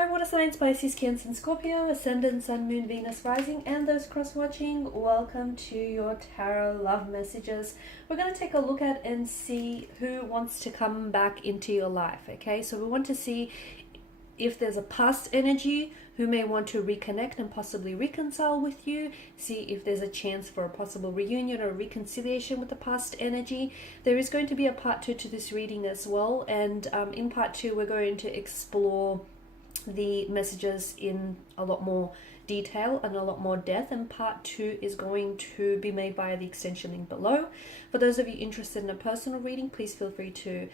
Hi, water signs, Pisces, Cancer, and Scorpio, Ascendant, Sun, Moon, Venus, Rising, and those cross-watching. Welcome to your tarot love messages. We're going to take a look at and see who wants to come back into your life, okay? So we want to see if there's a past energy who may want to reconnect and possibly reconcile with you, see if there's a chance for a possible reunion or reconciliation with the past energy. There is going to be a part 2 to this reading as well, and in part 2 we're going to explore the messages in a lot more detail and a lot more depth, and part 2 is going to be made via the extension link below. For those of you interested in a personal reading, please feel free to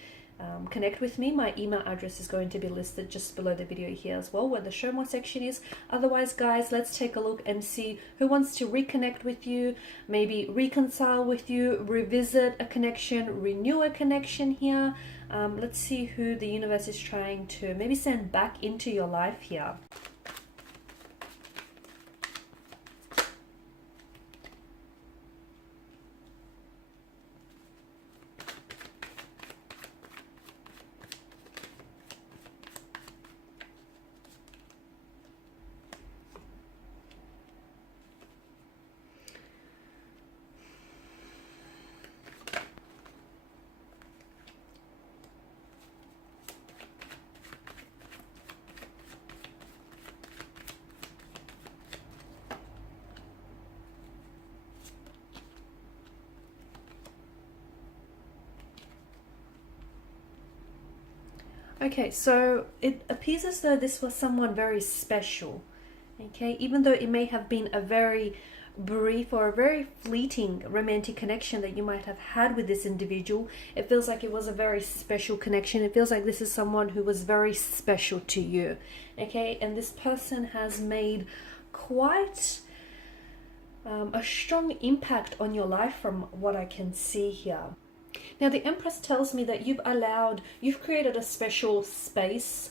connect with me. My email address is going to be listed just below the video here as well, where the show more section is. Otherwise, guys, let's take a look and see who wants to reconnect with you, maybe reconcile with you, revisit a connection, renew a connection here. Let's see who the universe is trying to maybe send back into your life here. Okay, so it appears as though this was someone very special, okay? Even though it may have been a very brief or a very fleeting romantic connection that you might have had with this individual, it feels like it was a very special connection. It feels like this is someone who was very special to you, okay? And this person has made quite a strong impact on your life from what I can see here. Now, the Empress tells me that you've created a special space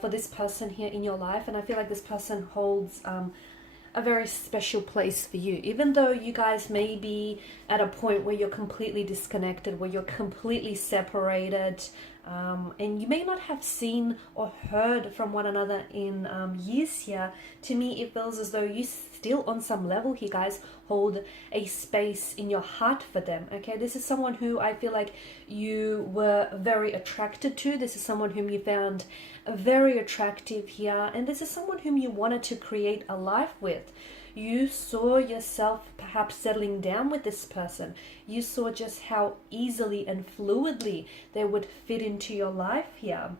for this person here in your life, and I feel like this person holds a very special place for you. Even though you guys may be at a point where you're completely disconnected, where you're completely separated, and you may not have seen or heard from one another in years here, to me it feels as though you still on some level here, guys, hold a space in your heart for them, okay? This is someone who I feel like you were very attracted to. This is someone whom you found very attractive here, and this is someone whom you wanted to create a life with. You saw yourself perhaps settling down with this person. You saw just how easily and fluidly they would fit into your life here.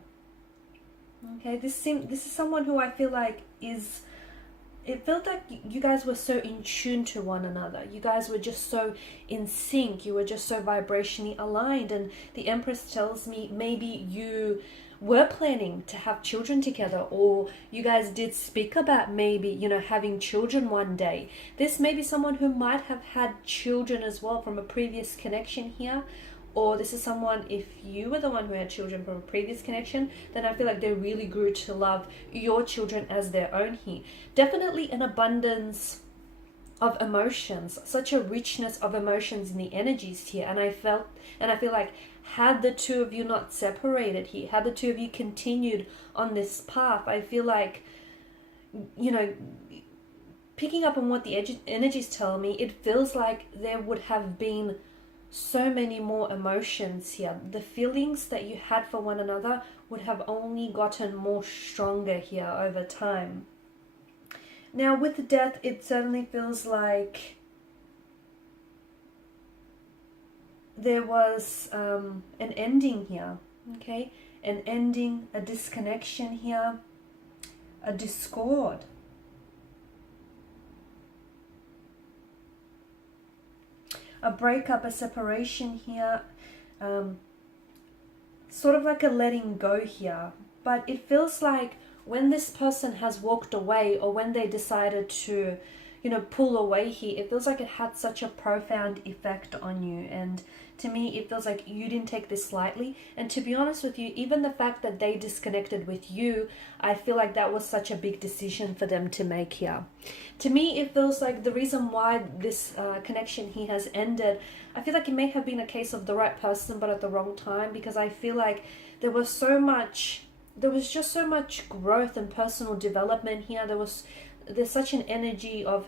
Okay, this is someone who I feel like it felt like you guys were so in tune to one another. You guys were just so in sync. You were just so vibrationally aligned. And the Empress tells me maybe you were planning to have children together, or you guys did speak about maybe, you know, having children one day. This may be someone who might have had children as well from a previous connection here, or this is someone, if you were the one who had children from a previous connection, then I feel like they really grew to love your children as their own here. Definitely an abundance of emotions, such a richness of emotions in the energies here. And I feel like had the two of you not separated here, had the two of you continued on this path, I feel like, you know, picking up on what the energies tell me, it feels like there would have been so many more emotions here. The feelings that you had for one another would have only gotten more stronger here over time. Now, with death, it certainly feels like there was an ending here, okay? An ending, a disconnection here, a discord. A breakup, a separation here, sort of like a letting go here. But it feels like when this person has walked away, or when they decided to, you know, pull away here, it feels like it had such a profound effect on you. And to me, it feels like you didn't take this lightly. And to be honest with you, even the fact that they disconnected with you, I feel like that was such a big decision for them to make here. To me, it feels like the reason why this connection here has ended, I feel like it may have been a case of the right person but at the wrong time, because I feel like there was so much there was just so much growth and personal development here. There's such an energy of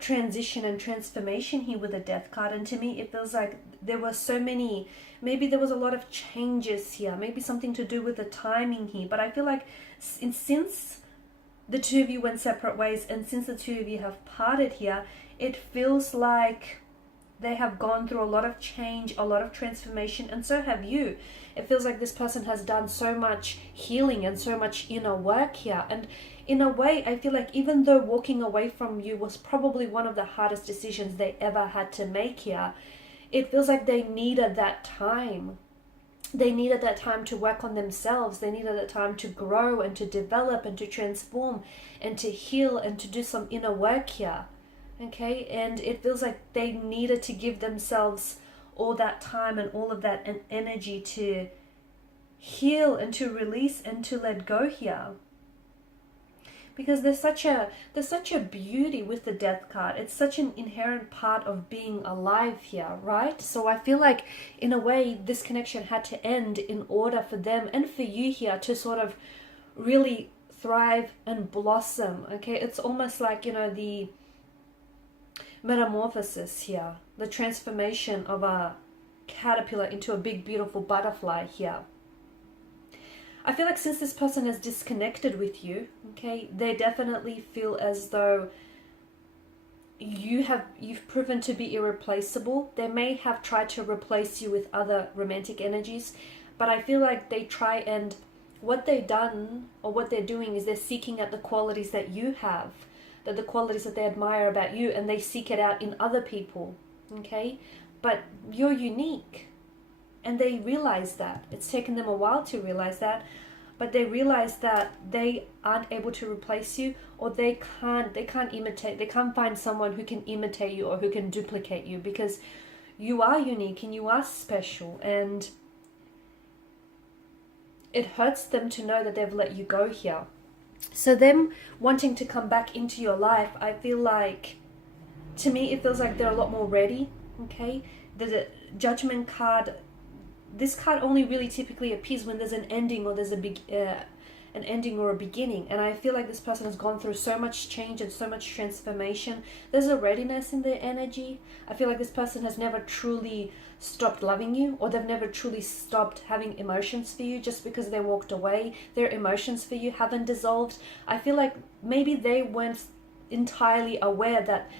transition and transformation here with the Death card, and to me it feels like there were so many, maybe there was a lot of changes here, maybe something to do with the timing here, but I feel like since the two of you went separate ways and since the two of you have parted here, it feels like they have gone through a lot of change, a lot of transformation, and so have you. It feels like this person has done so much healing and so much inner work here. And in a way, I feel like even though walking away from you was probably one of the hardest decisions they ever had to make here, it feels like they needed that time. They needed that time to work on themselves. They needed that time to grow and to develop and to transform and to heal and to do some inner work here. Okay, and it feels like they needed to give themselves all that time and all of that energy to heal and to release and to let go here. Because there's such a beauty with the Death card. It's such an inherent part of being alive here, right? So I feel like in a way this connection had to end in order for them and for you here to sort of really thrive and blossom. Okay, it's almost like, you know, the metamorphosis here, the transformation of a caterpillar into a big beautiful butterfly here. I feel like since this person has disconnected with you, okay, they definitely feel as though you've proven to be irreplaceable. They may have tried to replace you with other romantic energies, but I feel like they try, and what they've done or what they're doing is they're seeking out the qualities that you have, that the qualities that they admire about you, and they seek it out in other people, okay? But you're unique, and they realize that. It's taken them a while to realize that, but they realize that they aren't able to replace you, or they can't imitate, they can't find someone who can imitate you or who can duplicate you, because you are unique and you are special, and it hurts them to know that they've let you go here. So them wanting to come back into your life, I feel like, to me, it feels like they're a lot more ready, okay? The Judgment card, this card only really typically appears when there's an ending or there's an ending or a beginning. And I feel like this person has gone through so much change and so much transformation. There's a readiness in their energy. I feel like this person has never truly stopped loving you, or they've never truly stopped having emotions for you. Just because they walked away, their emotions for you haven't dissolved. I feel like maybe they weren't entirely aware that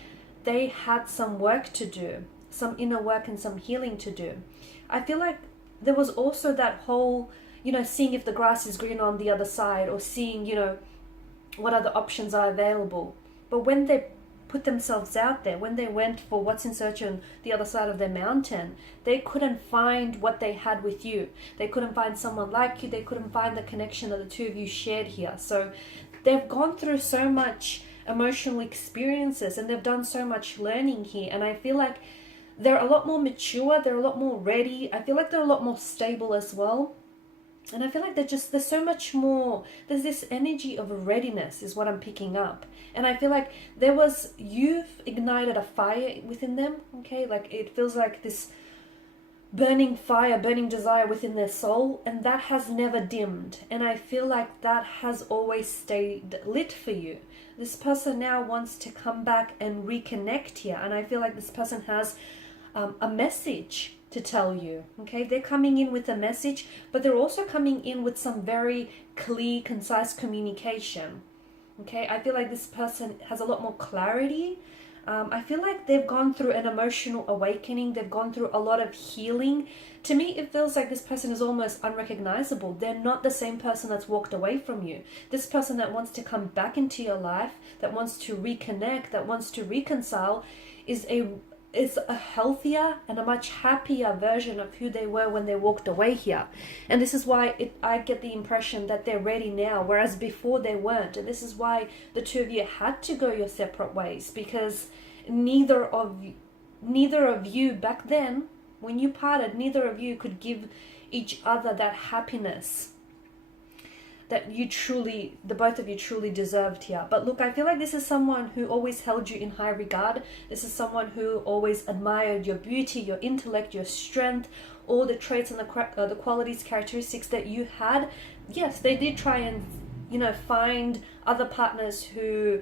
they had some work to do, some inner work and some healing to do. I feel like there was also that whole, you know, seeing if the grass is green on the other side, or seeing, you know, what other options are available. But when they put themselves out there, when they went for what's in search on the other side of their mountain, they couldn't find what they had with you. They couldn't find someone like you. They couldn't find the connection that the two of you shared here. So they've gone through so much emotional experiences, and they've done so much learning here. And I feel like they're a lot more mature. They're a lot more ready. I feel like they're a lot more stable as well. And I feel like there's so much more, there's this energy of readiness is what I'm picking up. And I feel like you've ignited a fire within them, okay? Like it feels like this burning fire, burning desire within their soul, and that has never dimmed. And I feel like that has always stayed lit for you. This person now wants to come back and reconnect here. And I feel like this person has a message to tell you, okay? They're coming in with a message, but they're also coming in with some very clear, concise communication, okay? I feel like this person has a lot more clarity. I feel like they've gone through an emotional awakening. They've gone through a lot of healing. To me, it feels like this person is almost unrecognizable. They're not the same person that's walked away from you. This person that wants to come back into your life, that wants to reconnect, that wants to reconcile, is a healthier and a much happier version of who they were when they walked away here. And this is why I get the impression that they're ready now, whereas before they weren't. And this is why the two of you had to go your separate ways, because neither of you back then, when you parted, neither of you could give each other that happiness that the both of you truly deserved here. But look, I feel like this is someone who always held you in high regard. This is someone who always admired your beauty, your intellect, your strength, all the traits and the qualities, characteristics that you had. yes, they did try and, you know, find other partners who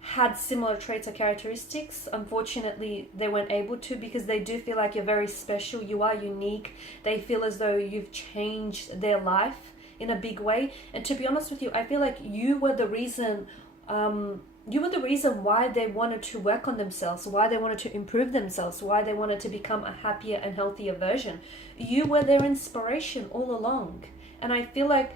had similar traits or characteristics. Unfortunately, they weren't able to, because they do feel like you're very special, you are unique. They feel as though you've changed their life in a big way. And to be honest with you, I feel like you were the reason why they wanted to work on themselves, why they wanted to improve themselves, why they wanted to become a happier and healthier version. You were their inspiration all along. And I feel like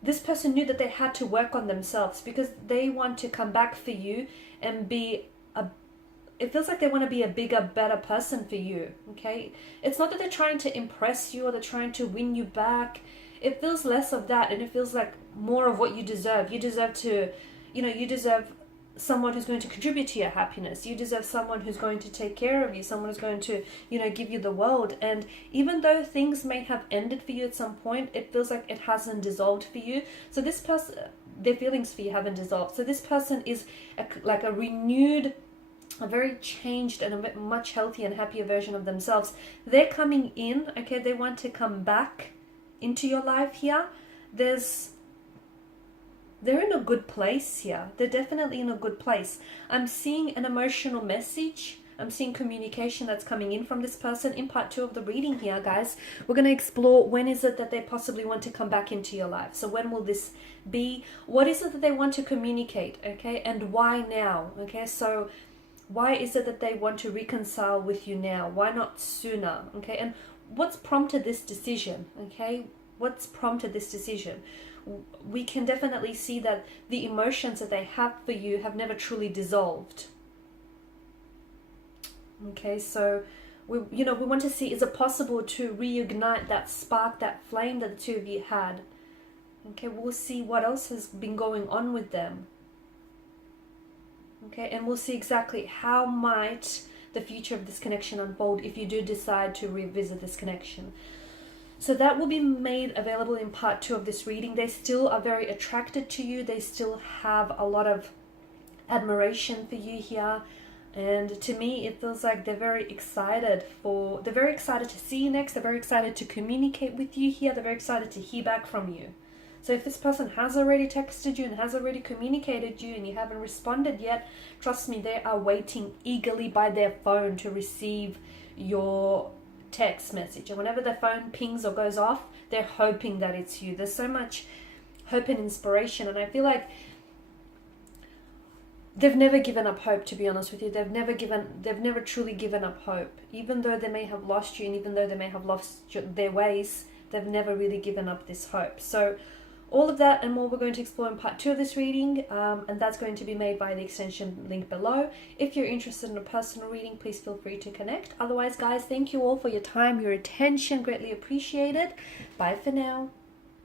this person knew that they had to work on themselves, because they want to come back for you and it feels like they want to be a bigger, better person for you, okay? It's not that they're trying to impress you or they're trying to win you back. It feels less of that, and it feels like more of what you deserve. You deserve to, you deserve someone who's going to contribute to your happiness. You deserve someone who's going to take care of you, someone who's going to, give you the world. And even though things may have ended for you at some point, it feels like it hasn't dissolved for you. So this person, their feelings for you haven't dissolved. So this person is like a renewed, a very changed and a much healthier and happier version of themselves. They're coming in, okay? They want to come back into your life here. They're in a good place here. They're definitely in a good place. I'm seeing an emotional message. I'm seeing communication that's coming in from this person. In part 2 of the reading here, guys, we're going to explore when is it that they possibly want to come back into your life. So when will this be? What is it that they want to communicate, okay? And why now, okay? So why is it that they want to reconcile with you now? Why not sooner, okay? And what's prompted this decision, okay? What's prompted this decision? We can definitely see that the emotions that they have for you have never truly dissolved. Okay, so we want to see, is it possible to reignite that spark, that flame that the two of you had? Okay, we'll see what else has been going on with them. Okay, and we'll see exactly how might the future of this connection unfold if you do decide to revisit this connection. So that will be made available in part 2 of this reading. They still are very attracted to you. They still have a lot of admiration for you here. And to me, it feels like they're very excited to see you next. They're very excited to communicate with you here. They're very excited to hear back from you. So if this person has already texted you and has already communicated you and you haven't responded yet, trust me, they are waiting eagerly by their phone to receive your text message. And whenever their phone pings or goes off, they're hoping that it's you. There's so much hope and inspiration, and I feel like they've never given up hope, to be honest with you. They've never truly given up hope. Even though they may have lost you, and even though they may have lost their ways, they've never really given up this hope. So all of that and more we're going to explore in part 2 of this reading, and that's going to be made by the extension link below. If you're interested in a personal reading, please feel free to connect. Otherwise, guys, thank you all for your time, your attention, greatly appreciated. Bye for now.